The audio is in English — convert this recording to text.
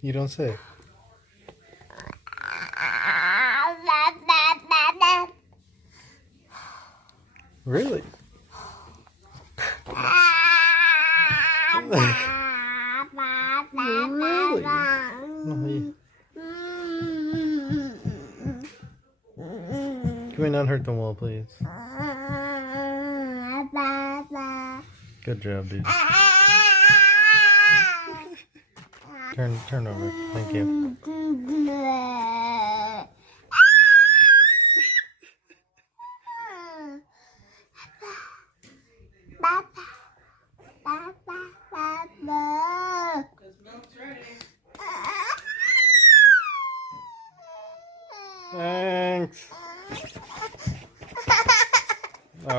You don't say. Really? Really? Can we not hurt the wall, please? Good job, dude. Turn over. Thank you.